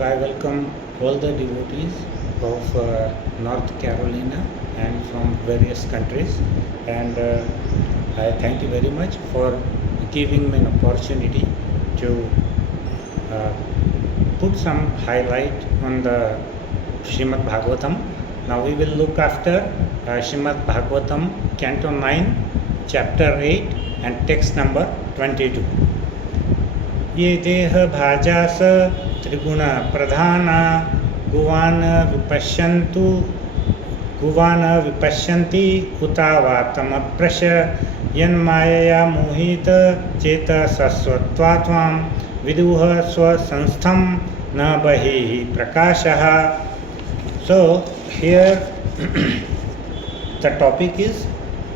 So I welcome all the devotees of North Carolina and from various countries, and I thank you very much for giving me an opportunity to uh, put some highlight on the Srimad Bhagavatam. Now we will look after Srimad Bhagavatam, Canto 9, Chapter 8 and text number 22. ये देह भाजास त्रिगुण प्रधाना गुवान विपश्यन्ति उतावातमप्रश यन्मायया मोहित चेतसस्वत्वात्वां विदुः स्वसंस्थं न बहिः प्रकाशः. So here the topic is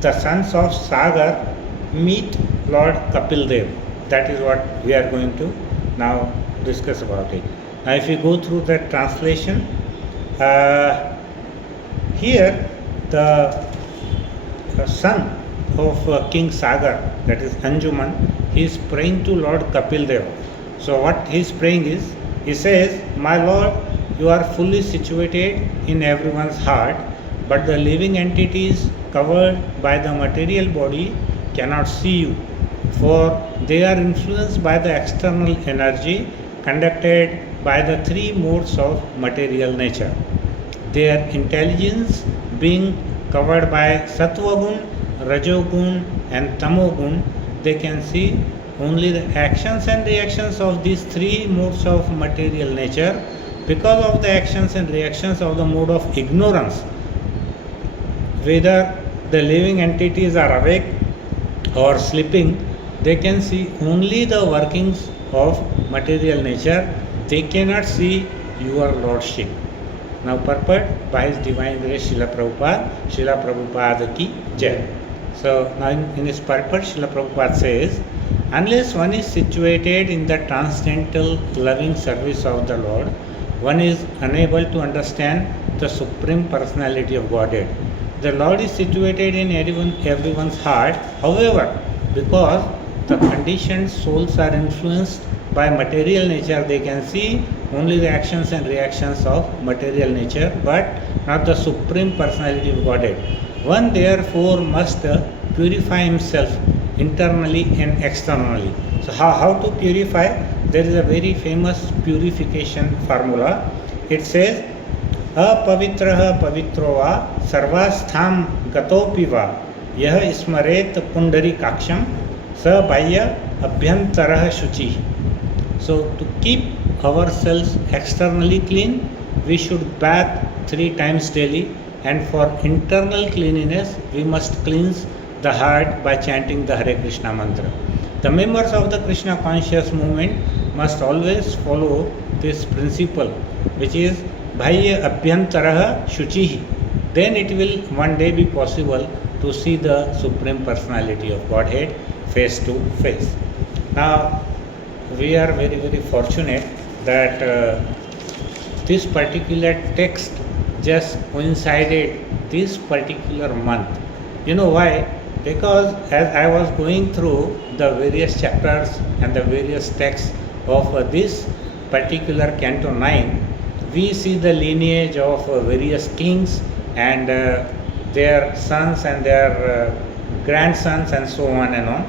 the sons of Sagar meet Lord Kapil Dev. That is what we are going to now discuss about it. Now if you go through the translation, here the son of King Sagar, that is Anjuman, he is praying to Lord Kapil Dev. So what he is praying is, he says, "My Lord, you are fully situated in everyone's heart, but the living entities covered by the material body cannot see you, for they are influenced by the external energy conducted by the three modes of material nature. Their intelligence being covered by Sattva gun, Rajogun and Tamogun, they can see only the actions and reactions of these three modes of material nature. Because of the actions and reactions of the mode of ignorance, whether the living entities are awake or sleeping, they can see only the workings of material nature. They cannot see your lordship." Now purport by His Divine Grace Srila Prabhupada ki Jai. So now in his purport, Srila Prabhupada says, unless one is situated in the transcendental loving service of the Lord, one is unable to understand the Supreme Personality of Godhead. The Lord is situated in everyone's heart. However, because the conditioned souls are influenced by material nature, they can see only the actions and reactions of material nature, but not the Supreme Personality of Godhead. One therefore must purify himself internally and externally. So how to purify? There is a very famous purification formula. It says, "Apavitraha pavitro va sarvastham gatopi va yah ismaret pundari kaksham sa bhaya abhyantarah shuchi." So to keep ourselves externally clean, we should bath 3 times daily, and for internal cleanliness we must cleanse the heart by chanting the Hare Krishna mantra. The members of the Krishna conscious movement must always follow this principle, which is Bhaya Abhyantarah Shuchihi. Then it will one day be possible to see the Supreme Personality of Godhead face to face. Now we are very, very fortunate that this particular text just coincided this particular month. You know why? Because as I was going through the various chapters and the various texts of this particular Canto 9, we see the lineage of various kings and their sons and their grandsons and so on and on.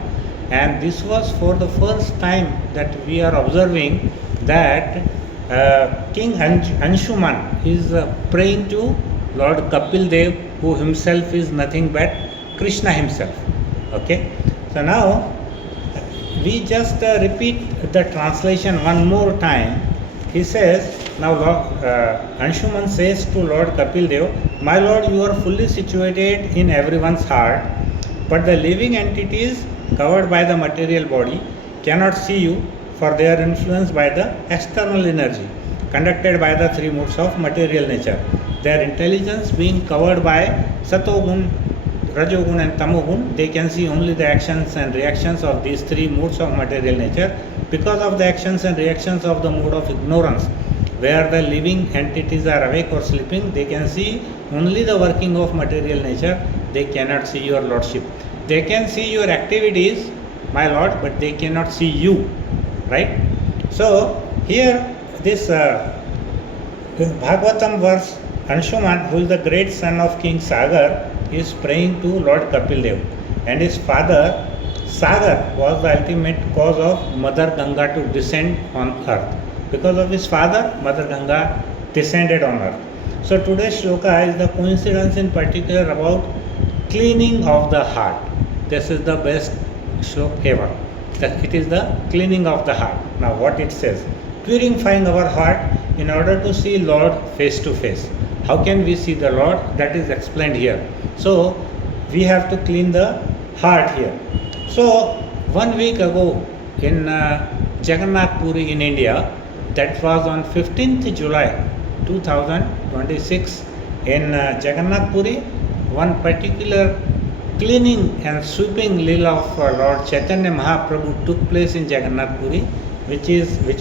And this was for the first time that we are observing that King Anshuman is praying to Lord Kapil Dev, who himself is nothing but Krishna himself. Okay, so now we just repeat the translation one more time. He says, now Anshuman says to Lord Kapil Dev, "My Lord, you are fully situated in everyone's heart, but the living entities covered by the material body cannot see you, for they are influenced by the external energy conducted by the three modes of material nature. Their intelligence being covered by Satogun, Rajogun and Tamogun, they can see only the actions and reactions of these three modes of material nature. Because of the actions and reactions of the mode of ignorance, where the living entities are awake or sleeping, they can see only the working of material nature. They cannot see your lordship. They can see your activities, my lord, but they cannot see you, right? So here this Bhagavatam verse, Anshuman, who is the great son of King Sagar, is praying to Lord Kapil Dev, and his father Sagar was the ultimate cause of Mother Ganga to descend on earth. Because of his father, Mother Ganga descended on earth. So today's shloka is the coincidence in particular about cleaning of the heart. This is the best shloka ever. It is the cleaning of the heart. Now what it says? Purifying our heart in order to see Lord face to face. How can we see the Lord? That is explained here. So we have to clean the heart here. So 1 week ago in Jagannath Puri in India, that was on 15th July 2026 in Jagannath Puri, one particular cleaning and sweeping lila of Lord Chaitanya Mahaprabhu took place in Jagannath Puri, which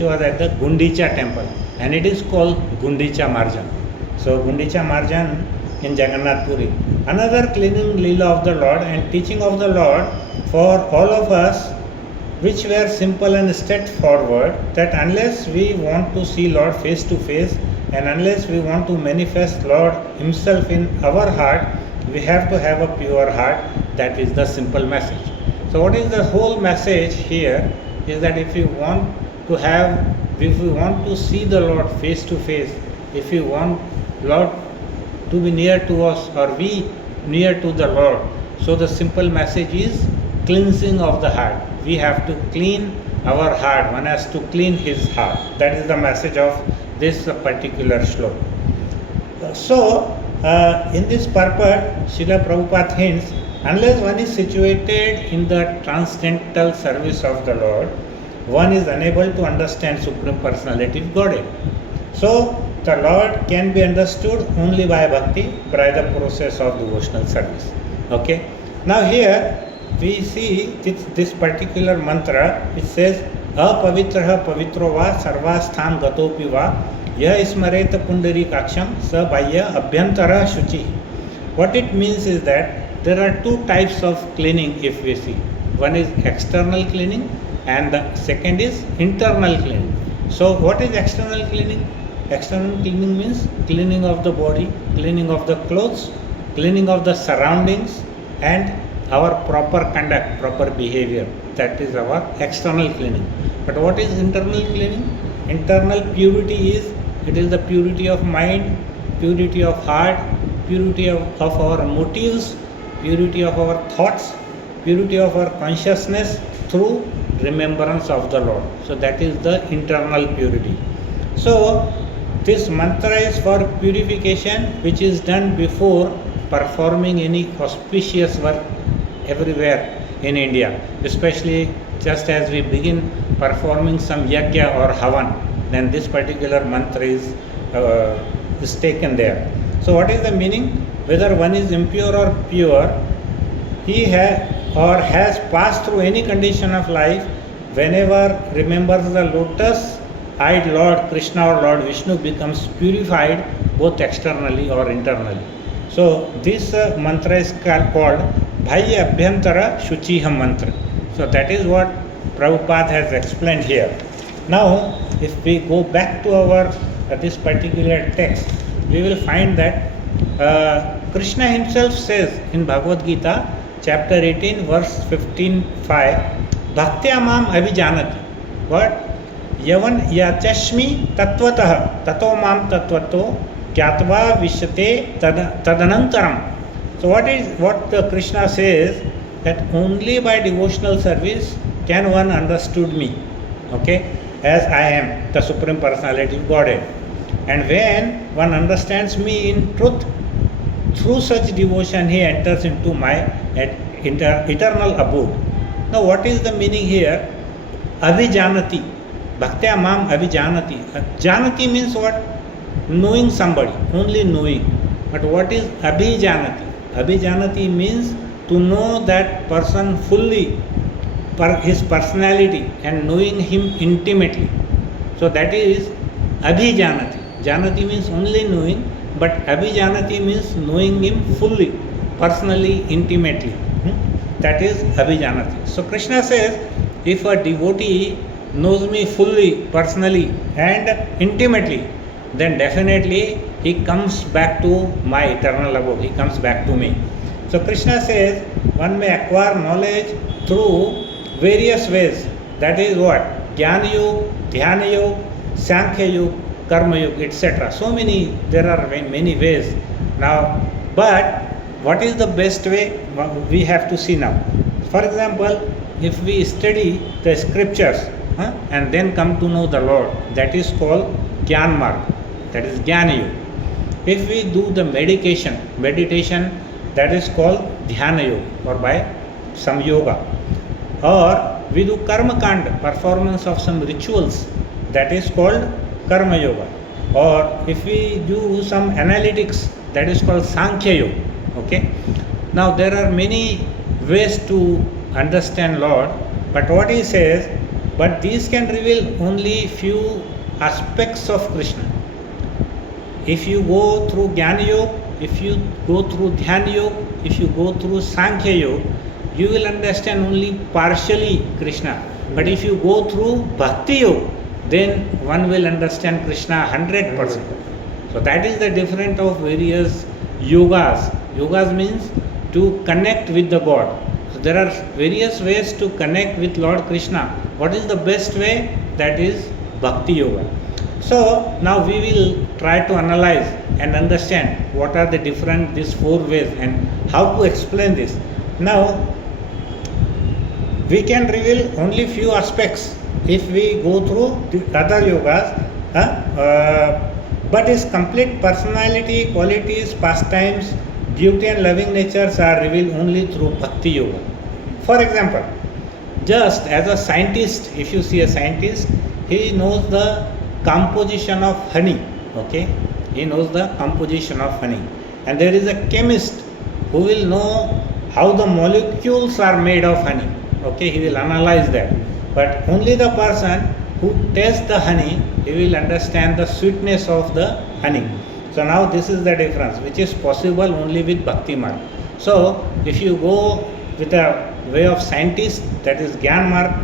was at the Gundicha temple, and it is called Gundicha Marjan. So Gundicha Marjan in Jagannath Puri. Another cleaning lila of the Lord and teaching of the Lord for all of us, which were simple and straightforward, that unless we want to see Lord face to face and unless we want to manifest Lord Himself in our heart, we have to have a pure heart. That is the simple message. So what is the whole message here is that if we want to see the Lord face to face, if we want Lord to be near to us or we near to the Lord, so the simple message is cleansing of the heart. We have to clean our heart. One has to clean his heart. That is the message of this particular shloka. So in this purport, Srila Prabhupada hints, unless one is situated in the transcendental service of the Lord, one is unable to understand Supreme Personality of Godhead. So the Lord can be understood only by bhakti, by the process of devotional service. Okay. Now here we see this particular mantra which says, Apavitraha pavitro va sarvasthan gatopi va yah ismareta pundarikaksham sa bhaya abhyantara shuchi. What it means is that there are two types of cleaning if we see. One is external cleaning and the second is internal cleaning. So what is external cleaning? External cleaning means cleaning of the body, cleaning of the clothes, cleaning of the surroundings and our proper conduct, proper behavior. That is our external cleaning. But what is internal cleaning? Internal purity is the purity of mind, purity of heart, purity of our motives, purity of our thoughts, purity of our consciousness through remembrance of the Lord. So that is the internal purity. So this mantra is for purification, which is done before performing any auspicious work everywhere in India, especially just as we begin performing some yajna or havan, then this particular mantra is taken there. So what is the meaning? Whether one is impure or pure, he has passed through any condition of life, whenever remembers the lotus-eyed Lord Krishna or Lord Vishnu becomes purified both externally or internally. So this mantra is called Bhaya Abhyantara Shuchiham mantra. So that is what Prabhupada has explained here. Now if we go back to our this particular text, we will find that Krishna himself says in Bhagavad Gita chapter 18 verse 15:5, Bhaktya mam abhijanati. What? Yavan yachashmi tatvatah tato mam tatvato kyatva vishyate tadanantaram. So what the Krishna says, that only by devotional service can one understood me, okay, as I am the Supreme Personality of Godhead. And when one understands me in truth, through such devotion he enters into my eternal abode. Now what is the meaning here? Abhijanati. Bhaktya mam abhijanati. Janati means what? Knowing somebody, only knowing. But what is abhijanati? Abhijanati means to know that person fully, his personality, and knowing him intimately. So that is abhijanati. Janati means only knowing, but abhijanati means knowing him fully, personally, intimately. That is abhijanati. So Krishna says, if a devotee knows me fully, personally and intimately, then definitely he comes back to my eternal abode, he comes back to me. So Krishna says one may acquire knowledge through various ways. That is what? Jnana Yoga, Dhyana Yoga, Sankhya Yoga, Karma Yoga, etc. So many, there are many ways. Now, but what is the best way? We have to see now. For example, if we study the scriptures and then come to know the Lord, that is called Gyan Marg, that is Jnana Yoga. If we do the meditation, that is called Dhyana Yoga or by some yoga. Or we do Karma Kanda, performance of some rituals, that is called Karma Yoga. Or if we do some analytics, that is called Sankhya Yoga. Okay. Now there are many ways to understand Lord, but what he says, but these can reveal only few aspects of Krishna. If you go through Jnana Yoga, if you go through Dhyana Yoga, if you go through Sankhya Yoga, you will understand only partially Krishna. But if you go through Bhakti Yoga, then one will understand Krishna 100%. So that is the difference of various yogas. Yogas means to connect with the God. So there are various ways to connect with Lord Krishna. What is the best way? That is Bhakti Yoga. So now we will try to analyze and understand what are the different these four ways and how to explain this. Now we can reveal only few aspects if we go through the other yogas, but his complete personality, qualities, pastimes, beauty and loving natures are revealed only through Bhakti Yoga. For example, just as a scientist, if you see a scientist, he knows the composition of honey. Okay, he knows the composition of honey. And there is a chemist who will know how the molecules are made of honey. Okay, he will analyze that. But only the person who tastes the honey, he will understand the sweetness of the honey. So now this is the difference, which is possible only with Bhakti Marg. So if you go with the way of scientist, that is Gyan Marg,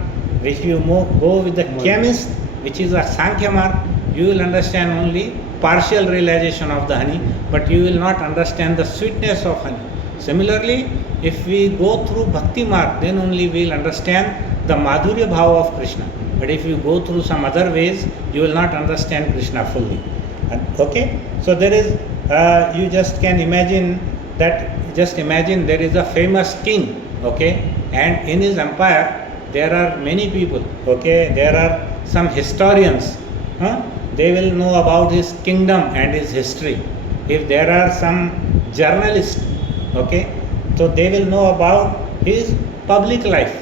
if you go with the chemist, which is a Sankhya Marg, you will understand only partial realization of the honey, but you will not understand the sweetness of honey. Similarly, if we go through Bhakti Marg, then only we will understand the Madhurya Bhava of Krishna. But if you go through some other ways, you will not understand Krishna fully. Okay? So there is, you just can imagine that, just imagine there is a famous king, okay? And in his empire, there are many people, okay? There are some historians, they will know about his kingdom and his history. If there are some journalists, okay, so they will know about his public life,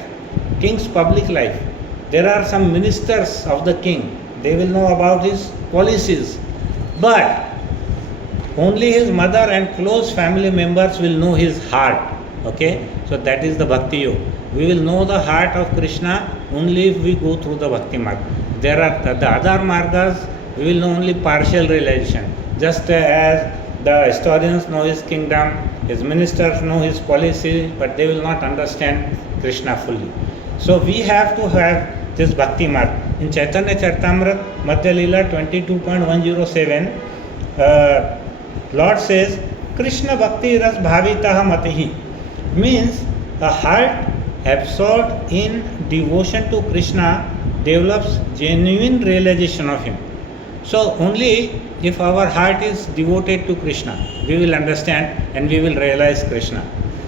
king's public life. There are some ministers of the king, they will know about his policies. But only his mother and close family members will know his heart. Okay, so that is the Bhakti Yoga. We will know the heart of Krishna only if we go through the Bhakti Marg. There are the other margas, we will know only partial realization. Just as the historians know his kingdom, his ministers know his policy, but they will not understand Krishna fully. So we have to have this Bhakti Marg. In Chaitanya Charitamrita, Madhya Leela 22.107, Lord says, Krishna Bhakti Ras Bhavitaha Matihi, means a heart absorbed in devotion to Krishna develops genuine realization of him. So only if our heart is devoted to Krishna, we will understand and we will realize Krishna.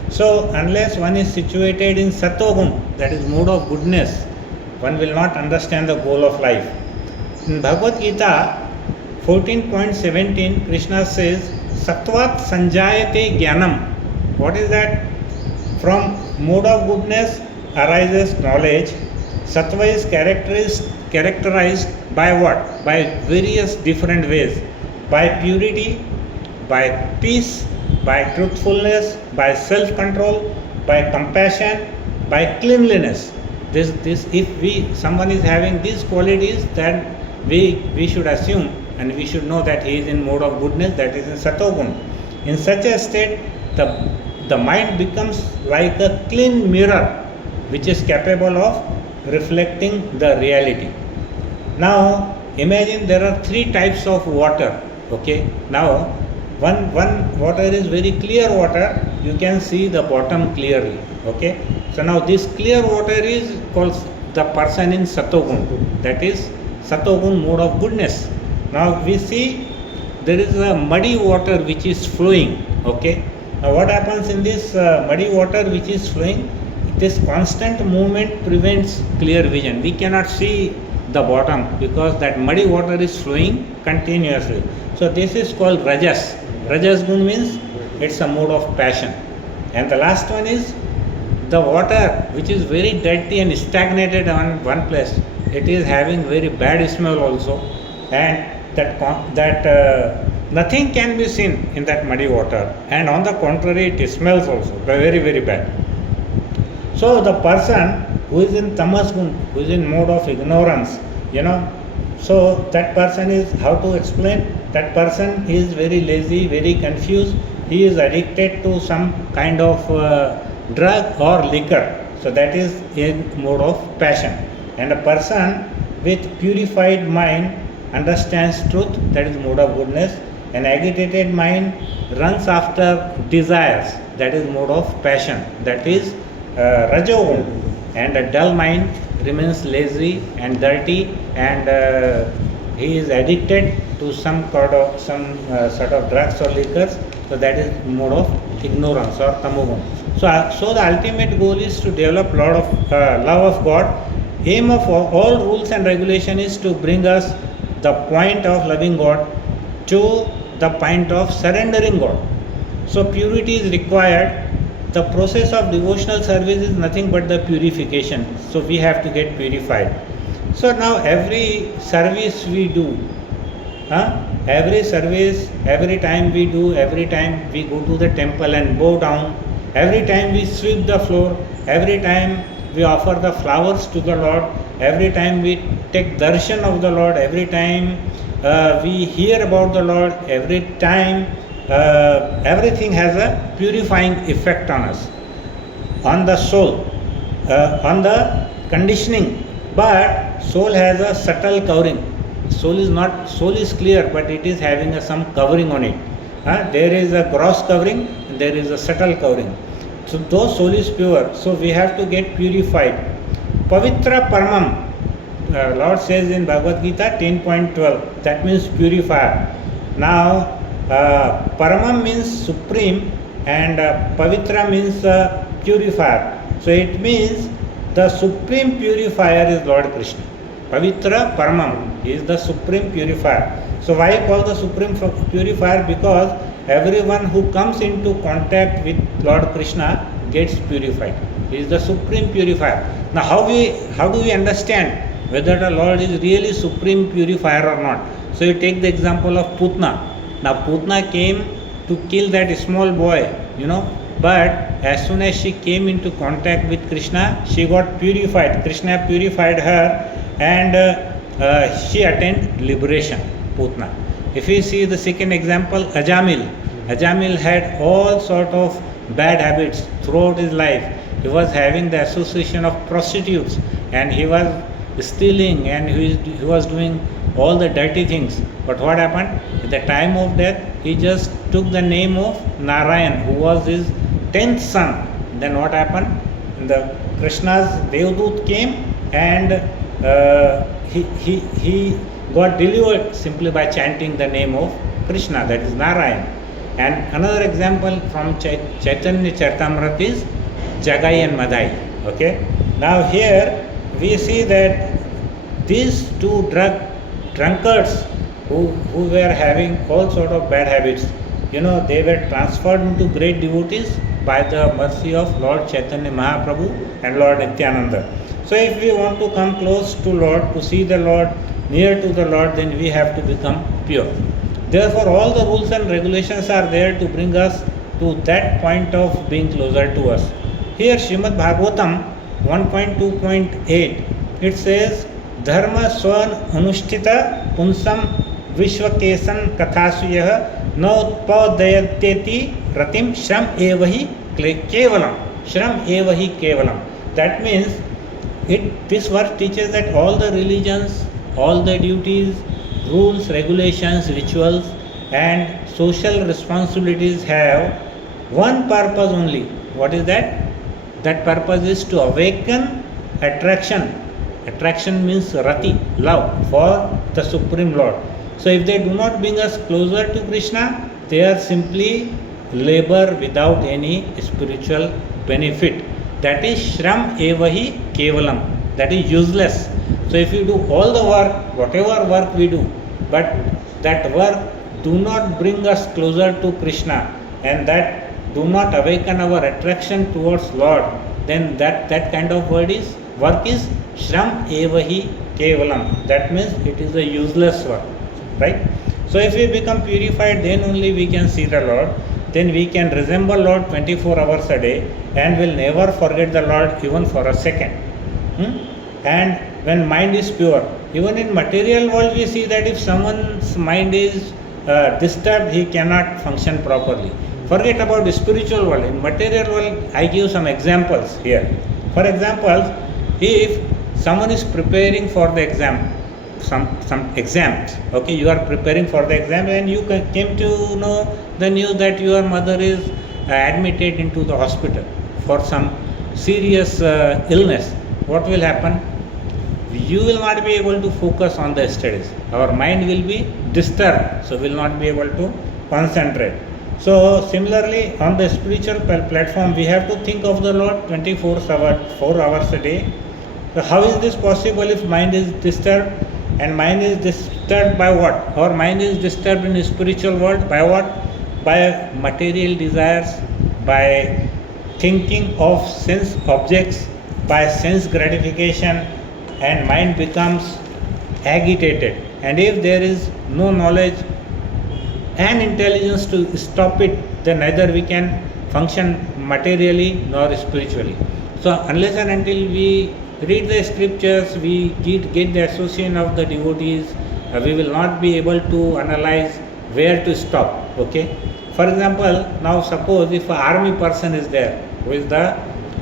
So unless one is situated in Satogum, that is mode of goodness, one will not understand the goal of life. In Bhagavad Gita 14.17, Krishna says, Sattvat Sanjayate Jnanam. What is that? From mode of goodness arises knowledge. Sattva is characterized by what? By various different ways. By purity, by peace, by truthfulness, by self-control, by compassion, by cleanliness. This if someone is having these qualities, then we should assume and we should know that he is in mode of goodness, that is in Satoguna. In such a state, the mind becomes like a clean mirror which is capable of reflecting the reality. Now, imagine there are three types of water. Okay, now one water is very clear water, you can see the bottom clearly. Okay, so now this clear water is called the person in satogun, that is satogun mode of goodness. Now we see there is a muddy water which is flowing. Okay, now what happens in this muddy water which is flowing, this constant movement prevents clear vision. We cannot see the bottom because that muddy water is flowing continuously. So this is called rajas. Rajas gun means it's a mode of passion. And the last one is the water which is very dirty and stagnated on one place. It is having very bad smell also, and that nothing can be seen in that muddy water, and on the contrary it smells also very very bad. So the person who is in tamas gun, who is in mode of ignorance, so that person is, how to explain, that person is very lazy, very confused, he is addicted to some kind of drug or liquor, so that is in mode of passion. And a person with purified mind understands truth, that is mode of goodness. An agitated mind runs after desires, that is mode of passion, that is rajogun. And a dull mind remains lazy and dirty, and he is addicted to some sort of drugs or liquors, so that is mode of ignorance or tamogun. So the ultimate goal is to develop love of God. Aim of all rules and regulation is to bring us the point of loving God to the point of surrendering God. So purity is required. The process of devotional service is nothing but the purification. So we have to get purified. So now every service we do, every service, every time we do, every time we go to the temple and bow down, every time we sweep the floor, every time we offer the flowers to the Lord, every time we take darshan of the Lord, every time we hear about the Lord, every time everything has a purifying effect on us, on the soul, on the conditioning. But soul has a subtle covering. Soul is clear, but it is having some covering on it. There is a gross covering and there is a subtle covering. So though soul is pure, so we have to get purified. Pavitra Paramam, Lord says in Bhagavad Gita 10.12, that means purifier. Now Paramam means supreme, and Pavitra means purifier. So it means the supreme purifier is Lord Krishna. Pavitra Paramam is the supreme purifier. So why call the supreme purifier? Because everyone who comes into contact with Lord Krishna gets purified. He is the supreme purifier. Now how do we understand whether the Lord is really supreme purifier or not? So you take the example of Putna. Now Putna came to kill that small boy, but as soon as she came into contact with Krishna, she got purified. Krishna purified her, and she attained liberation, Putna. If we see the second example, Ajamil had all sort of bad habits throughout his life. He was having the association of prostitutes, and he was stealing, and he was doing all the dirty things. But what happened? At the time of death, he just took the name of Narayan, who was his 10th son. Then what happened? The Krishna's Devdut came, and he got delivered simply by chanting the name of Krishna, that is Narayan. And another example from Chaitanya Charitamrita is Jagai and Madai. Okay. Now here we see that these two drunkards who were having all sort of bad habits, they were transferred into great devotees by the mercy of Lord Chaitanya Mahaprabhu and Lord Nityananda. So if we want to come close to Lord, to see the Lord, near to the Lord, then we have to become pure. Therefore all the rules and regulations are there to bring us to that point of being closer to us. Here Srimad Bhagavatam 1.2.8, it says, Dharma swan anushtita punsam vishwakesan kathasuyah na utpadyateti ratim shram evahi kevalam. Shram evahi kevalam. That means this verse teaches that all the religions, all the duties, rules, regulations, rituals, and social responsibilities have one purpose only. What is that? That purpose is to awaken attraction. Attraction means rati, love for the Supreme Lord. So if they do not bring us closer to Krishna, they are simply labor without any spiritual benefit. That is shram evahi kevalam. That is useless. So if you do all the work, whatever work we do, but that work do not bring us closer to Krishna, and that do not awaken our attraction towards Lord, then that kind of work is shram evahi kevalam. That means it is a useless work, right? So if we become purified, then only we can see the Lord. Then we can resemble Lord 24 hours a day and will never forget the Lord even for a second. And when mind is pure, even in material world we see that if someone's mind is disturbed, he cannot function properly. Forget about the spiritual world. In material world, I give some examples here. For example, if someone is preparing for the exam, some exams, okay, you are preparing for the exam and you came to know the news that your mother is admitted into the hospital for some serious illness. What will happen? You will not be able to focus on the studies. Our mind will be disturbed, so will not be able to concentrate. So similarly, on the spiritual platform, we have to think of the Lord 24 hours a day. So how is this possible if mind is disturbed? And mind is disturbed by what? Our mind is disturbed in the spiritual world by what? By material desires, by thinking of sense objects, by sense gratification, and mind becomes agitated. And if there is no knowledge and intelligence to stop it, then neither we can function materially nor spiritually. So unless and until we read the scriptures, we get the association of the devotees, we will not be able to analyze where to stop. Okay. For example, now suppose if an army person is there, who is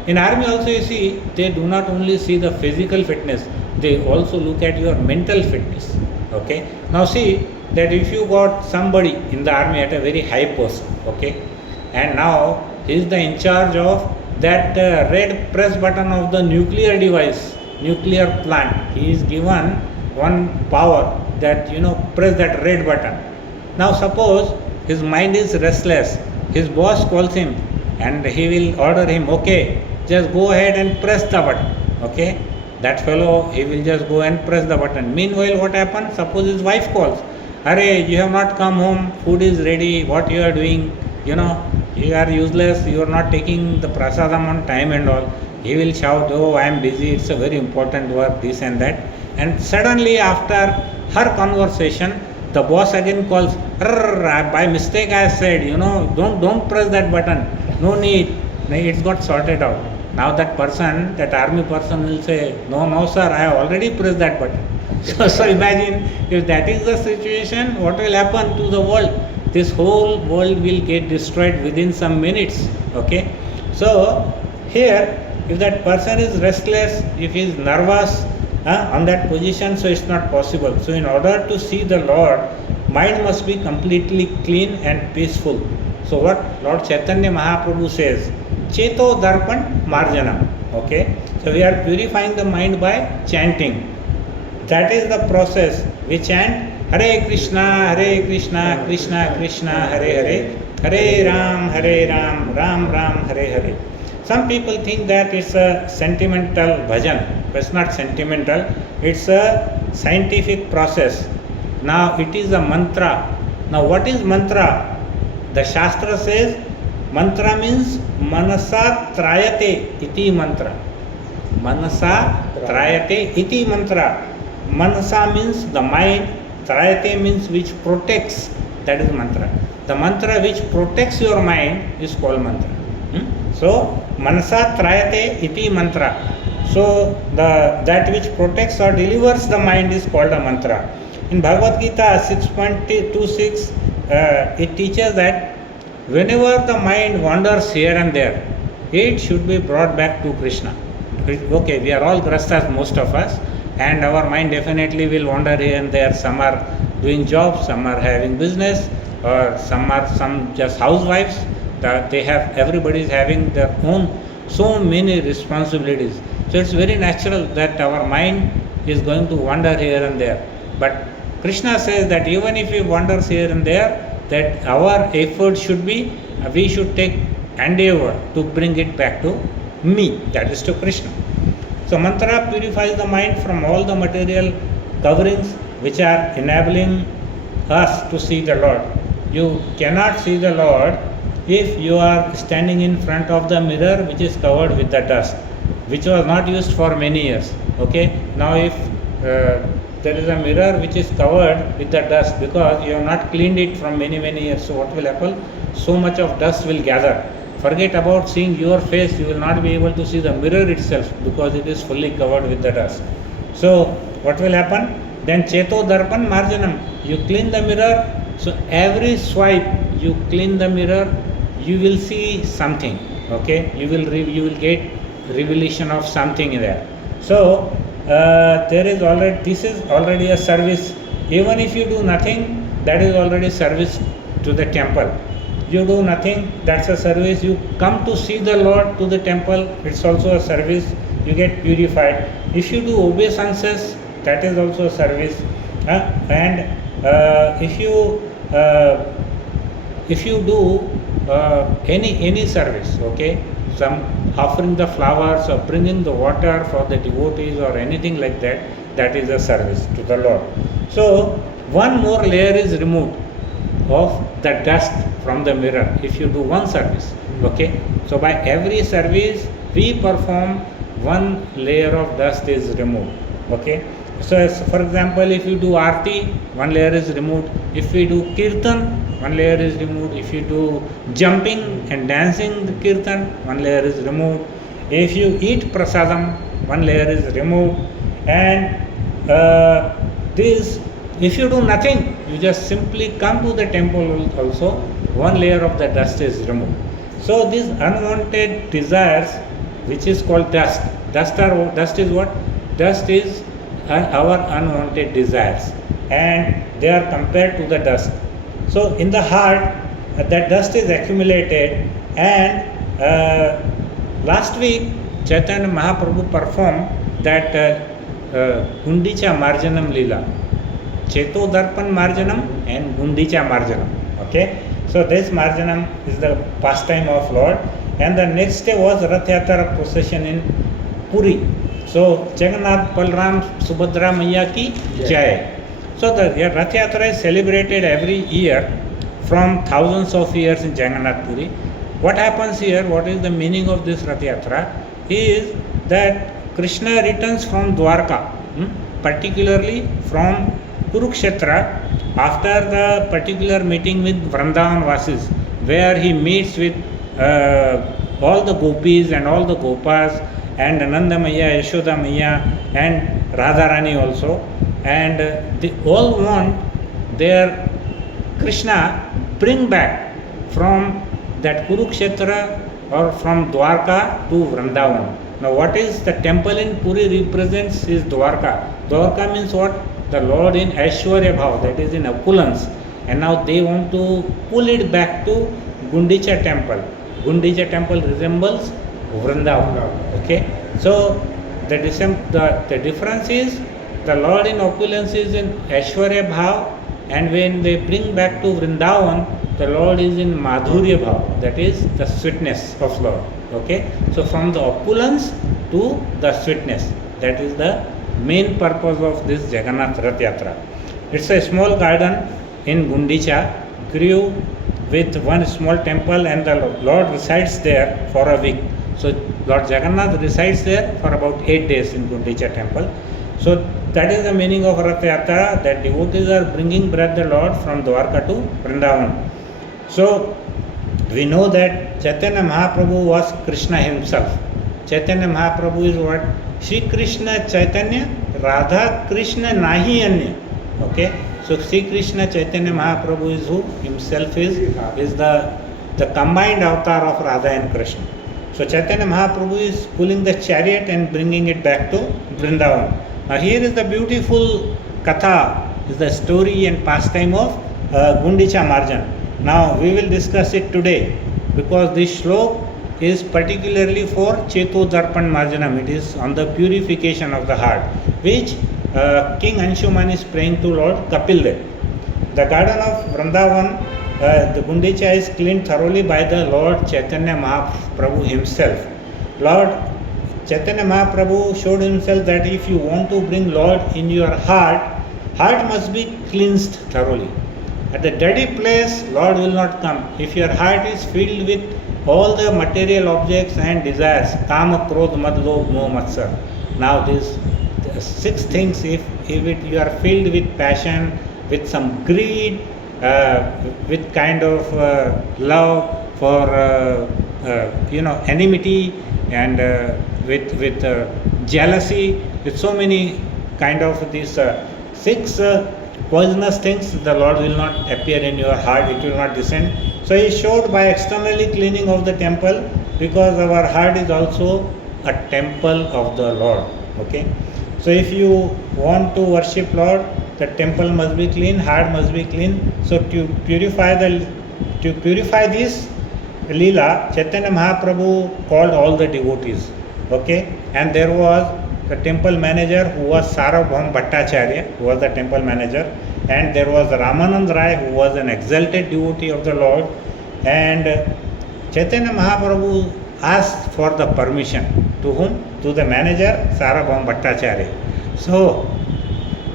in army also you see, they do not only see the physical fitness, they also look at your mental fitness. Okay. Now see that if you got somebody in the army at a very high post, okay, and now he is the in charge of that red press button of the nuclear device, nuclear plant. He is given one power that press that red button. Now suppose his mind is restless, his boss calls him and he will order him, okay, just go ahead and press the button. Okay, that fellow, he will just go and press the button. Meanwhile, what happens? Suppose his wife calls, "Arey, you have not come home, food is ready, what you are doing, you are useless, you are not taking the prasadam on time and all." He will shout, "Oh, I am busy, it's a very important work, this and that." And suddenly after her conversation, the boss again calls, "By mistake I said, don't press that button, no need, it's got sorted out." Now that person, that army person will say, no sir, I have already pressed that button." So imagine if that is the situation, what will happen to the world? This whole world will get destroyed within some minutes. Okay. So here, if that person is restless, if he is nervous on that position, so it's not possible. So in order to see the Lord, mind must be completely clean and peaceful. So what Lord Chaitanya Mahaprabhu says, Cheto Darpan Marjanam. Okay. So we are purifying the mind by chanting. That is the process. We chant Hare Krishna, Krishna Krishna, Hare Hare, Hare Ram, Ram Ram, Hare Hare. Some people think that it's a sentimental bhajan, but it's not sentimental. It's a scientific process. Now it is a mantra. Now what is mantra? The Shastra says mantra means Manasa Trayate iti mantra. Manasa Trayate iti mantra. Manasa means the mind, Trayate means which protects, that is mantra. The mantra which protects your mind is called mantra. So, Manasa Trayate iti mantra. So, that which protects or delivers the mind is called a mantra. In Bhagavad Gita 6.26, it teaches that whenever the mind wanders here and there, it should be brought back to Krishna. Okay, we are all grastas, most of us, and our mind definitely will wander here and there. Some are doing jobs, some are having business, or some just housewives. They have, everybody is having their own so many responsibilities. So it's very natural that our mind is going to wander here and there. But Krishna says that even if it wanders here and there, that our effort should be, we should take endeavor to bring it back to me, that is to Krishna. So mantra purifies the mind from all the material coverings which are enabling us to see the Lord. You cannot see the Lord if you are standing in front of the mirror which is covered with the dust, which was not used for many years. Okay, now if there is a mirror which is covered with the dust because you have not cleaned it from many years, so what will happen? So much of dust will gather. Forget about seeing your face, you will not be able to see the mirror itself because it is fully covered with the dust. So what will happen? Then Cheto Darpan Marjanam, you clean the mirror. So every swipe you clean the mirror, you will see something. Okay, you will get revelation of something there. So there is already, this is already a service. Even if you do nothing, that is already service to the temple. You do nothing, that's a service. You come to see the Lord to the temple, it's also a service. You get purified. If you do obeisances, that is also a service. And if you do any service, okay, some offering the flowers or bringing the water for the devotees or anything like that, that is a service to the Lord. So one more layer is removed of the dust from the mirror if you do one service. Okay, so by every service we perform, one layer of dust is removed. Okay, so as for example, if you do arti, one layer is removed. If we do kirtan, one layer is removed. If you do jumping and dancing the kirtan, one layer is removed. If you eat prasadam, one layer is removed. And if you do nothing, you just simply come to the temple also, one layer of the dust is removed. So these unwanted desires, which is called dust. Dust is what? Dust is our unwanted desires, and they are compared to the dust. So in the heart, that dust is accumulated, and last week Chaitanya Mahaprabhu performed that Gundicha Marjanam Leela. Cheto Darpan Marjanam and Gundicha Marjanam. Okay, so this Marjanam is the pastime of Lord, and the next day was Rath Yatra procession in Puri. So Jagannath, Balram, Subhadra Maiya ki Jai. So the Rath Yatra is celebrated every year from thousands of years in Jagannath Puri. What happens here, what is the meaning of this Rath Yatra, is that Krishna returns from Dwarka, particularly from Kurukshetra, after the particular meeting with Vrindavan Vasis, where he meets with all the gopis and all the gopas, and Nanda Maya, Yashoda Maya, and Radharani also, and they all want their Krishna bring back from that Kurukshetra or from Dwarka to Vrindavan. Now what is the temple in Puri represents is Dwarka. Dwarka means what? The Lord in Aishwarya Bhav, that is in opulence. And now they want to pull it back to Gundicha temple. Gundicha temple resembles Vrindavan. Okay, so the difference is the Lord in opulence is in Aishwarya Bhav, and when they bring back to Vrindavan, the Lord is in Madhurya Bhav, that is the sweetness of Lord. Okay, so from the opulence to the sweetness, that is the main purpose of this Jagannath Rath Yatra. It's a small garden in Gundicha, grew with one small temple, and the Lord resides there for a week. So Lord Jagannath resides there for about 8 days in Gundicha temple. So that is the meaning of Rath Yatra, that devotees are bringing back the Lord from Dwarka to Vrindavan. So we know that Chaitanya Mahaprabhu was Krishna himself. Chaitanya Mahaprabhu is what? Shri Krishna Chaitanya, Radha Krishna Nahi Anya. Okay, so Shri Krishna Chaitanya Mahaprabhu is who? Himself is the combined avatar of Radha and Krishna. So Chaitanya Mahaprabhu is pulling the chariot and bringing it back to Vrindavan. Now here is the beautiful katha, is the story and pastime of Gundicha Marjan. Now we will discuss it today because this shlok is particularly for Cheto Darpan Marjanam. It is on the purification of the heart, which King Anshuman is praying to Lord Kapil Dev. The garden of Vrindavan, the Gundicha is cleaned thoroughly by the Lord Chaitanya Mahaprabhu himself. Lord Chaitanya Mahaprabhu showed himself that if you want to bring Lord in your heart, heart must be cleansed thoroughly. At the dirty place, Lord will not come. If your heart is filled with all the material objects and desires, kama, krodh, mad, lobh, moh, matsar. Now these 6 things, if you are filled with passion, with some greed, with kind of love for enmity, and with jealousy, with so many kind of these 6 poisonous things, the Lord will not appear in your heart, it will not descend. So he showed by externally cleaning of the temple, because our heart is also a temple of the Lord. Okay, so if you want to worship Lord, the temple must be clean, heart must be clean. So to purify this Leela, Chaitanya Mahaprabhu called all the devotees. Okay, and there was the temple manager who was Sarabham Bhattacharya, who was the temple manager, and there was Ramanand Rai, who was an exalted devotee of the Lord, and Chaitanya Mahaprabhu asked for the permission. To whom? To the manager Sarabham Bhattacharya. So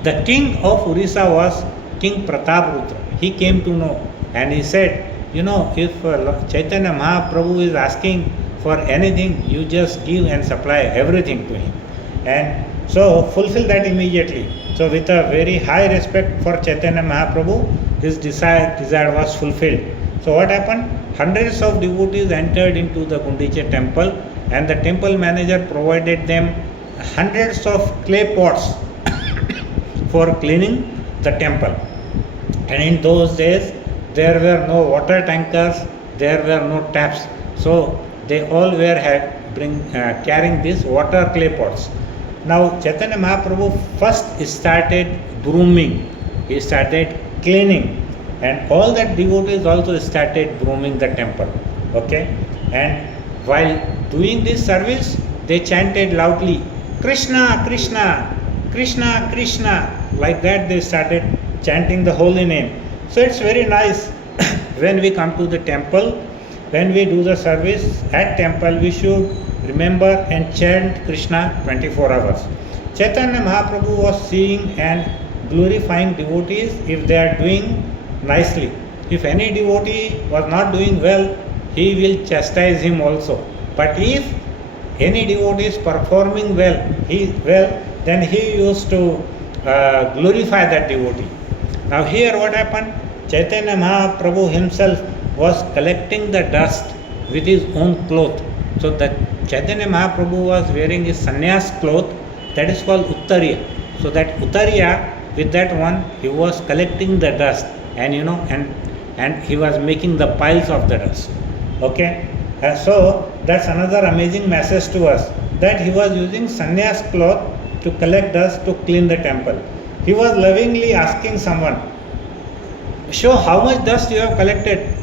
the king of Orissa was King Prataprudra. He came to know and he said, if Chaitanya Mahaprabhu is asking for anything, you just give and supply everything to him. And so fulfill that immediately. So with a very high respect for Chaitanya Mahaprabhu, his desire was fulfilled. So what happened? Hundreds of devotees entered into the Gundicha temple, and the temple manager provided them hundreds of clay pots for cleaning the temple. And in those days, there were no water tankers, there were no taps. So they all were carrying these water clay pots. Now Chaitanya Mahaprabhu first started brooming, he started cleaning, and all that devotees also started brooming the temple. Okay, and while doing this service, they chanted loudly, Krishna, Krishna, Krishna, Krishna. Like that they started chanting the holy name. So it's very nice when we come to the temple, when we do the service at temple, we should remember and chant Krishna 24 hours. Chaitanya Mahaprabhu was seeing and glorifying devotees if they are doing nicely. If any devotee was not doing well, he will chastise him also. But if any devotee is performing well, then he used to glorify that devotee. Now here what happened? Chaitanya Mahaprabhu himself was collecting the dust with his own cloth. So that Chaitanya Mahaprabhu was wearing his sannyas cloth, that is called Uttariya. So that Uttariya, with that one, he was collecting the dust, and and he was making the piles of the dust. Okay, so that's another amazing message to us, that he was using sannyas cloth to collect dust to clean the temple. He was lovingly asking someone, show how much dust you have collected,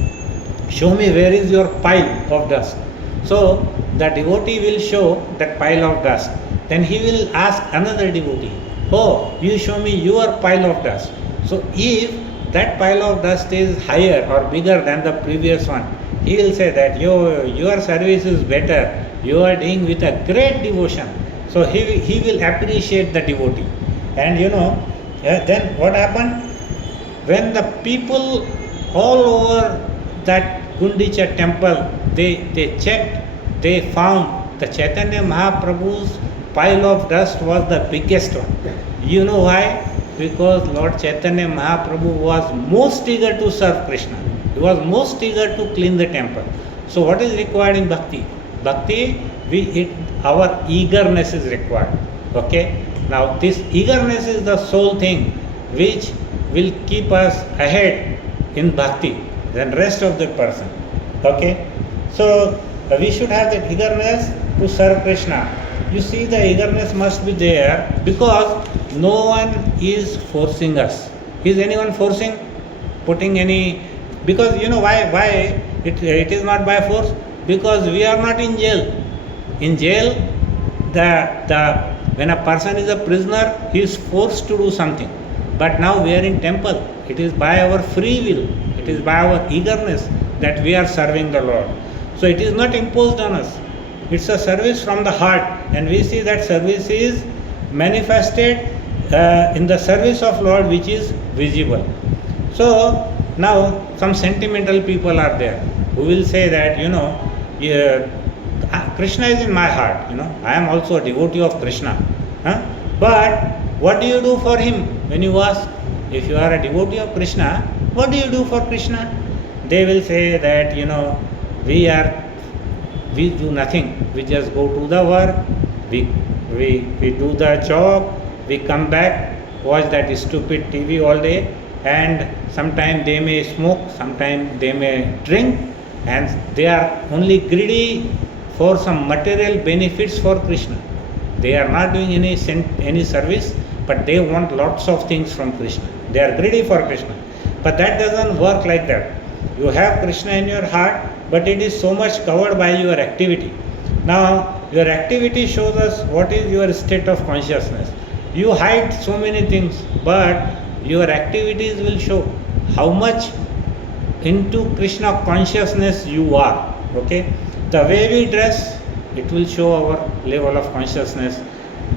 show me where is your pile of dust. So the devotee will show that pile of dust. Then he will ask another devotee, oh, you show me your pile of dust. So if that pile of dust is higher or bigger than the previous one, he will say that your service is better, you are doing with a great devotion. So he will appreciate the devotee. And then what happened? When the people all over that Gundicha temple, they checked, they found the Chaitanya Mahaprabhu's pile of dust was the biggest one. You know why? Because Lord Chaitanya Mahaprabhu was most eager to serve Krishna. He was most eager to clean the temple. So what is required in bhakti? Bhakti, our eagerness is required. Okay? Now this eagerness is the sole thing which will keep us ahead in bhakti than rest of the person. Okay? So we should have that eagerness to serve Krishna. you see the eagerness must be there because no one is forcing us. Is anyone forcing? Putting any? Because why it is not by force? Because we are not in jail. In jail, the when a person is a prisoner, he is forced to do something. But now we are in temple. It is by our free will. It is by our eagerness that we are serving the Lord. So it is not imposed on us. It's a service from the heart, and we see that service is manifested in the service of Lord, which is visible. So now some sentimental people are there who will say that Krishna is in my heart. I am also a devotee of Krishna. But what do you do for him? When you ask, if you are a devotee of Krishna, what do you do for Krishna? They will say that we do nothing. We just go to the work, we do the job, we come back, watch that stupid TV all day, and sometimes they may smoke, sometimes they may drink, and they are only greedy for some material benefits for Krishna. They are not doing any service, but they want lots of things from Krishna. They are greedy for Krishna. But that doesn't work like that. You have Krishna in your heart, but it is so much covered by your activity. Now, your activity shows us what is your state of consciousness. You hide so many things, but your activities will show how much into Krishna consciousness you are. Okay? The way we dress, it will show our level of consciousness.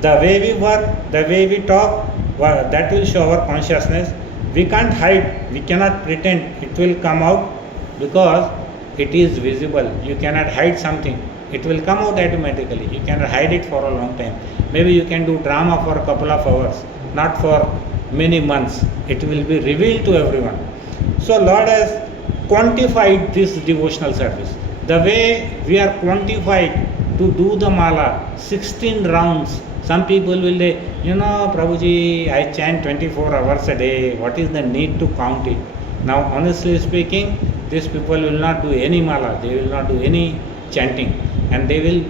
The way we work, the way we talk, that will show our consciousness. We can't hide, we cannot pretend. It will come out because it is visible. You cannot hide something. It will come out automatically. You cannot hide it for a long time. Maybe you can do drama for a couple of hours, not for many months. It will be revealed to everyone. So Lord has quantified this devotional service. The way we are quantified to do the mala, 16 rounds. Some people will say, Prabhuji, I chant 24 hours a day. What is the need to count it? Now, honestly speaking, these people will not do any mala. They will not do any chanting. And they will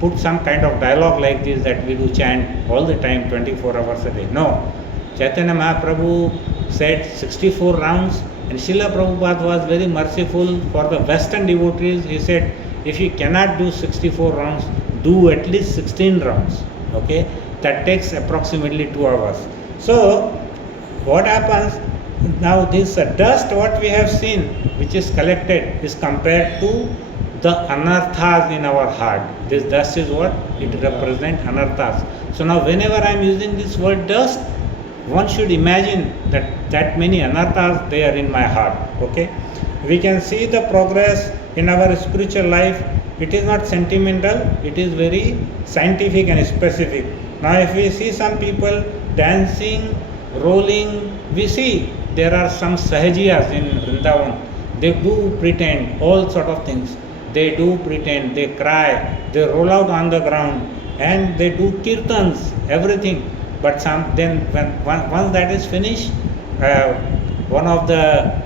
put some kind of dialogue like this, that we do chant all the time, 24 hours a day. No. Chaitanya Mahaprabhu said 64 rounds. And Srila Prabhupada was very merciful for the Western devotees. He said, if you cannot do 64 rounds, do at least 16 rounds. Okay, that takes approximately 2 hours. So, what happens now? This dust, what we have seen, which is collected, is compared to the anarthas in our heart. This dust is what? It represents anarthas. So now, whenever I am using this word dust, one should imagine that many anarthas they are in my heart. Okay, we can see the progress in our spiritual life. It is not sentimental, it is very scientific and specific. Now if we see some people dancing, rolling, we see there are some sahajiyas in Vrindavan. They do pretend all sort of things. They do pretend, they cry, they roll out on the ground, and they do kirtans, everything. But once that is finished, one of the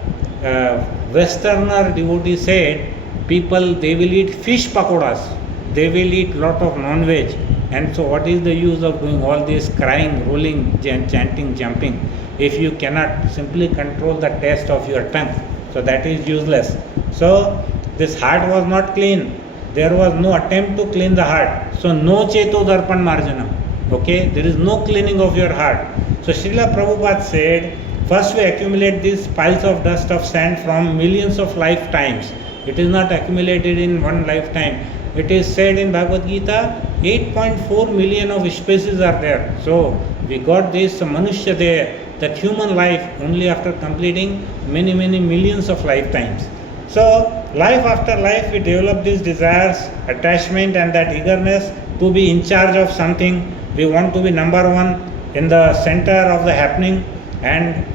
Westerner devotees said, people, they will eat fish pakoras, they will eat lot of non-veg, and so what is the use of doing all this crying, rolling, chanting, jumping, if you cannot simply control the taste of your tongue? So that is useless. So this heart was not clean. There was no attempt to clean the heart. So no cheto darpan marjanam. Okay, there is no cleaning of your heart. So Srila Prabhupada said, first we accumulate these piles of dust of sand from millions of lifetimes. It is not accumulated in one lifetime. It is said in Bhagavad Gita, 8.4 million of species are there. So we got this Manushya there, that human life, only after completing many millions of lifetimes. So life after life we develop these desires, attachment, and that eagerness to be in charge of something. We want to be number one, in the center of the happening, and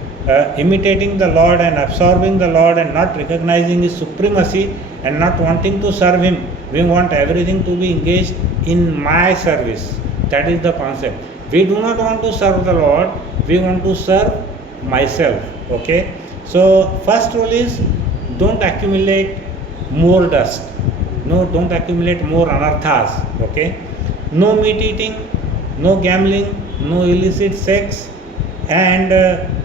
imitating the Lord and absorbing the Lord and not recognizing His supremacy and not wanting to serve Him. We want everything to be engaged in my service. That is the concept. We do not want to serve the Lord, we want to serve myself. Okay? So first rule is, don't accumulate more dust. No, don't accumulate more anarthas. Okay? no meat eating, no gambling, no illicit sex, and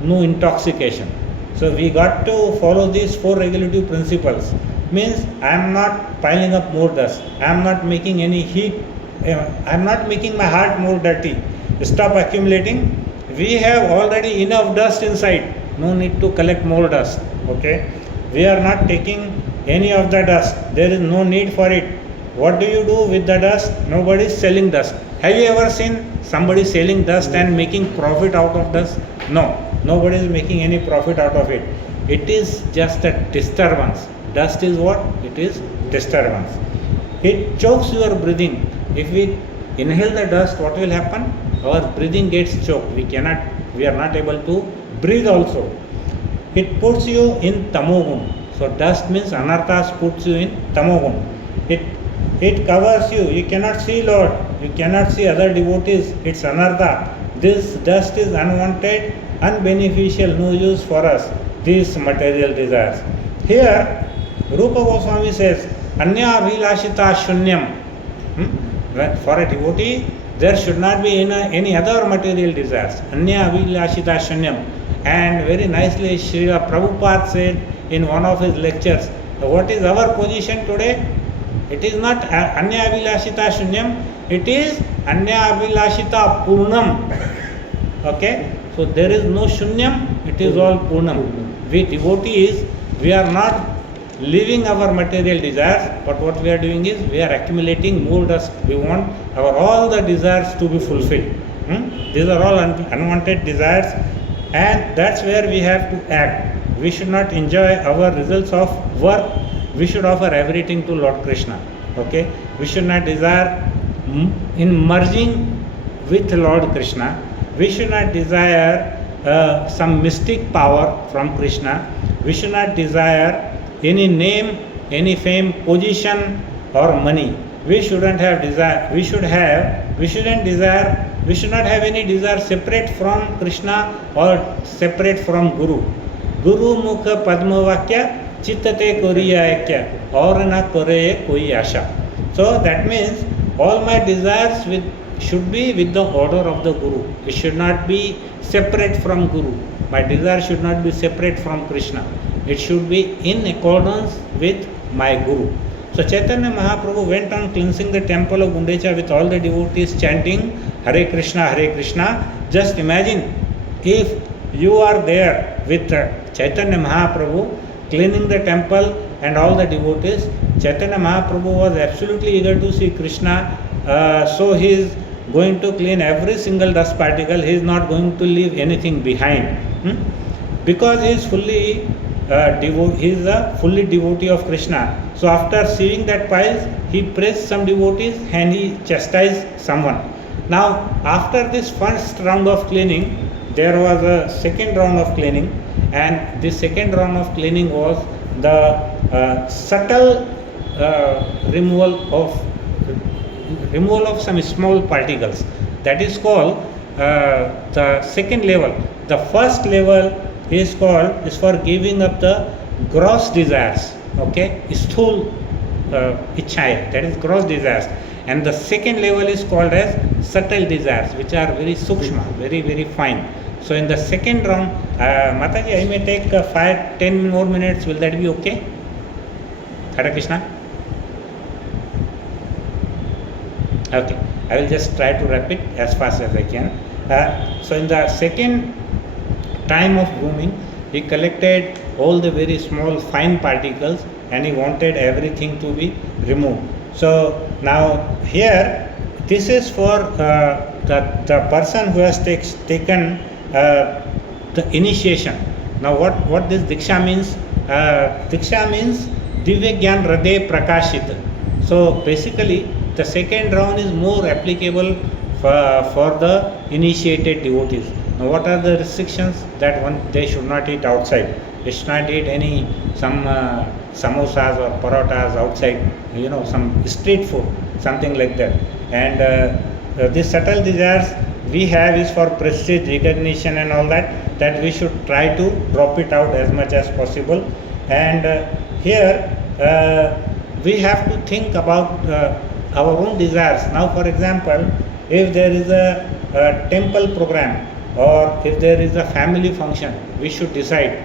no intoxication. So we got to follow these four regulative principles. Means I am not piling up more dust. I am not making any heat. I am not making my heart more dirty. Stop accumulating. We have already enough dust inside. No need to collect more dust. Okay. We are not taking any of the dust. There is no need for it. What do you do with the dust? Nobody is selling dust. Have you ever seen somebody selling dust and making profit out of dust? No. Nobody is making any profit out of it. It is just a disturbance. Dust is what? It is disturbance. It chokes your breathing. If we inhale the dust, what will happen? Our breathing gets choked. We are not able to breathe also. It puts you in tamogun. So dust means anarthas puts you in tamogun. It covers you. You cannot see Lord. You cannot see other devotees. It's anartha. This dust is unwanted, unbeneficial, no use for us. These material desires. Here, Rupa Goswami says, Anya Abhilashita Shunyam. For a devotee, there should not be any other material desires. Anya Abhilashita Shunyam. And very nicely, Srila Prabhupada said in one of his lectures, what is our position today? It is not Anya Abhilashita Shunyam, it is Anya Abhilashita Purnam. Okay? So there is no Shunyam, it is all Purnam. We devotees, we are not leaving our material desires, but what we are doing is we are accumulating more dust. We want all the desires to be fulfilled. These are all unwanted desires, and that's where we have to act. We should not enjoy our results of work. We should offer everything to Lord Krishna. Okay? We should not desire in merging with Lord Krishna. We should not desire some mystic power from Krishna. We should not desire any name, any fame, position, or money. We shouldn't have desire. We should not have any desire separate from Krishna or separate from Guru. Guru Mukha Padma Vakya Chittate Koriya Ekya or na Kore Koi Asha. So that means all my desires should be with the order of the Guru. It should not be separate from Guru. My desire should not be separate from Krishna. It should be in accordance with my Guru. So Chaitanya Mahaprabhu went on cleansing the temple of Gundicha with all the devotees chanting Hare Krishna, Hare Krishna. Just imagine if you are there with Chaitanya Mahaprabhu cleaning the temple and all the devotees. Chaitanya Mahaprabhu was absolutely eager to see Krishna, so he is going to clean every single dust particle. He is not going to leave anything behind, because he is fully devotee of Krishna. So after seeing that piles, he praised some devotees and he chastised someone. Now after this first round of cleaning, there was a second round of cleaning, and this second round of cleaning was the subtle removal of some small particles. That is called the second level. The first level is for giving up the gross desires. Okay, sthul ichhaya, that is gross desires. And the second level is called as subtle desires, which are very sukshma, very very fine. So in the second round, Mataji, I may take 5-10 more minutes. Will that be okay? Hare Krishna. Okay, I will just try to wrap it as fast as I can. So in the second time of grooming, he collected all the very small fine particles and he wanted everything to be removed. So now here, this is for the person who has taken the initiation. Now what this Diksha means? Diksha means Divya Gyan Hriday Prakashit. So basically the second round is more applicable for the initiated devotees. Now what are the restrictions? That they should not eat outside. They should not eat some samosas or parotas outside, some street food, something like that. And these subtle desires we have is for prestige, recognition and all that we should try to drop it out as much as possible. And here we have to think about our own desires. Now, for example, if there is a temple program or if there is a family function, we should decide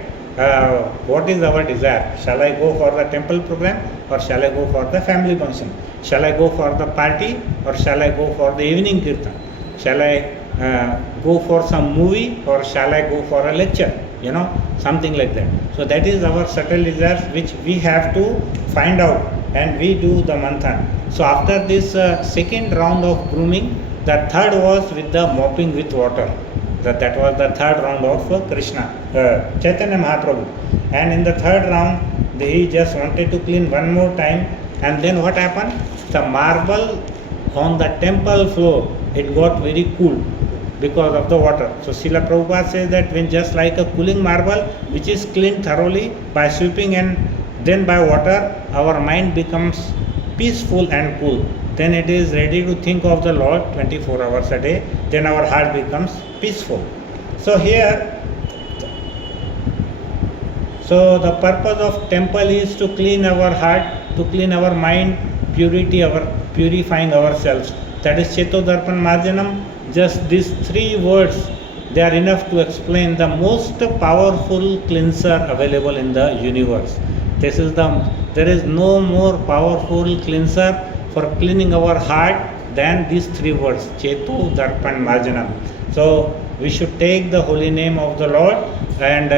what is our desire. Shall I go for the temple program or shall I go for the family function? Shall I go for the party or shall I go for the evening kirtan? Shall I go for some movie or shall I go for a lecture? Something like that. So that is our subtle desires which we have to find out, and we do the manthan. So after this second round of grooming, the third was with the mopping with water. That was the third round of Krishna, Chaitanya Mahaprabhu. And in the third round, he just wanted to clean one more time. And then what happened? The marble on the temple floor, it got very cool because of the water. So Srila Prabhupada says that when just like a cooling marble which is cleaned thoroughly by sweeping and then by water, our mind becomes peaceful and cool. Then it is ready to think of the Lord 24 hours a day. Then our heart becomes peaceful. So here, so the purpose of temple is to clean our heart, to clean our mind, purifying ourselves. That is Chetodarpan Marjanam. Just these three words, they are enough to explain the most powerful cleanser available in the universe. There is no more powerful cleanser for cleaning our heart than these three words, Chetu Darpan Marjanam. So we should take the holy name of the Lord and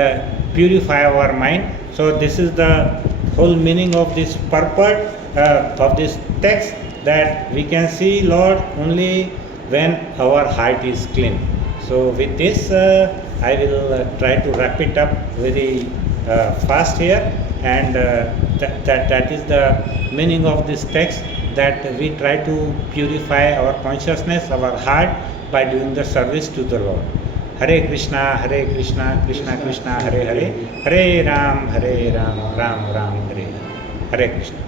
purify our mind. So this is the whole meaning of this purport of this text, that we can see Lord only when our heart is clean. So with this, I will try to wrap it up very fast here, and that is the meaning of this text, that we try to purify our consciousness, our heart, by doing the service to the Lord. Hare Krishna, Krishna Krishna, Hare Hare, Hare Ram, Ram Ram, Hare Hare. Hare Krishna.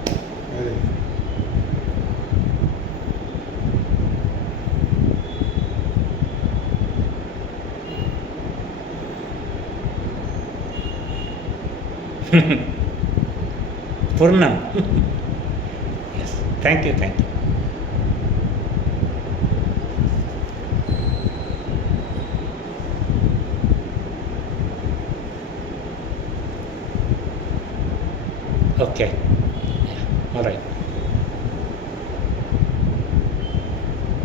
Purnam. Yes. Thank you. Okay. Yeah. All right.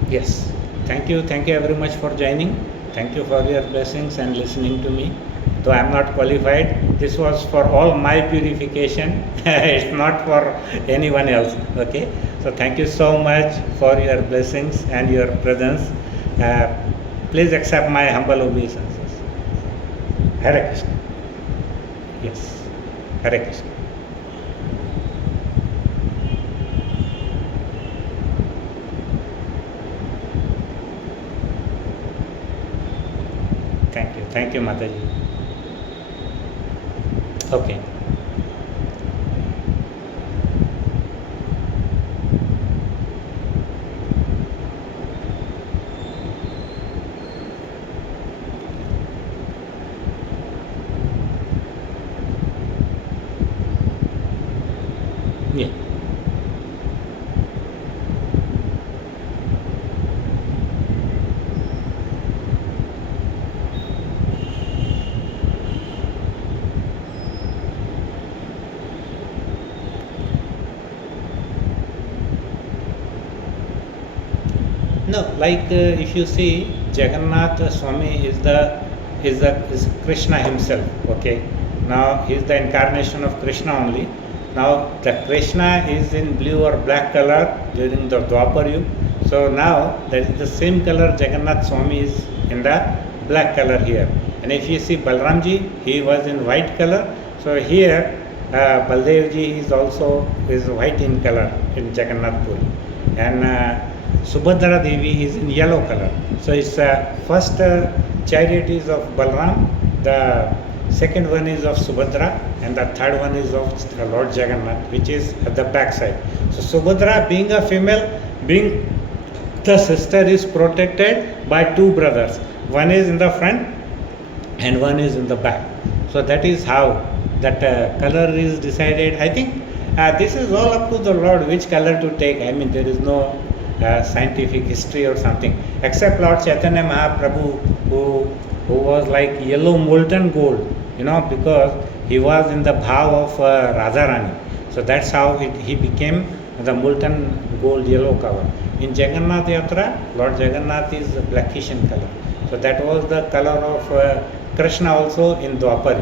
Yes. Thank you very much for joining. Thank you for your blessings and listening to me. Though I am not qualified, this was for all my purification. It's not for anyone else. Okay. So thank you so much for your blessings and your presence. Please accept my humble obeisances. Hare Krishna. Yes. Hare Krishna. Thank you, Mataji. Okay. Yeah. No, like if you see, Jagannath Swami is Krishna himself. Okay, now he is the incarnation of Krishna only. Now the Krishna is in blue or black color during the Dwapar Yuga. So now that is the same color. Jagannath Swami is in the black color here. And if you see Balramji, he was in white color. So here Baldevji is white in color in Jagannath Puri. And Subhadra Devi is in yellow color. So it's first chariot is of Balram, the second one is of Subhadra, and the third one is of Lord Jagannath, which is at the back side. So Subhadra, being a female, being the sister, is protected by two brothers. One is in the front and one is in the back. So that is how that color is decided. I think This is all up to the Lord which color to take. I mean, there is no scientific history or something, except Lord Chaitanya Mahaprabhu, who was like yellow molten gold, because he was in the bhav of Radharani. So that's how he became the molten gold yellow color. In Jagannath Yatra, Lord Jagannath is blackish in color. So that was the color of Krishna also in Dwapar.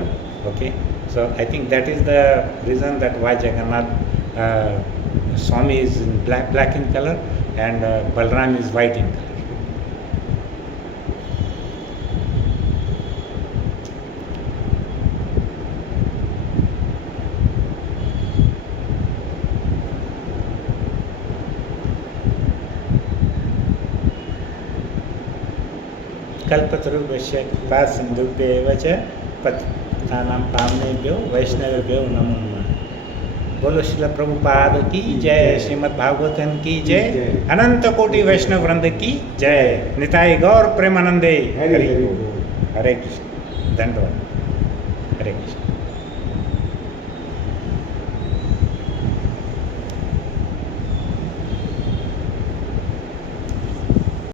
Okay. So I think that is the reason that why Jagannath Swami is in black in color, and Balram is white in color. कल्पतरुभ्यश्च कृपा सिन्धुभ्येव च पतितानां पावनेभ्यो वैष्णवेभ्यो नमो नमः। बोलो श्रील प्रभुपाद की जय, श्रीमद् भागवतम की जय, अनंत कोटि वैष्णव वृंद की जय, निताई गौर प्रेमानंदे। हरे कृष्ण, दंडवत, हरे कृष्ण।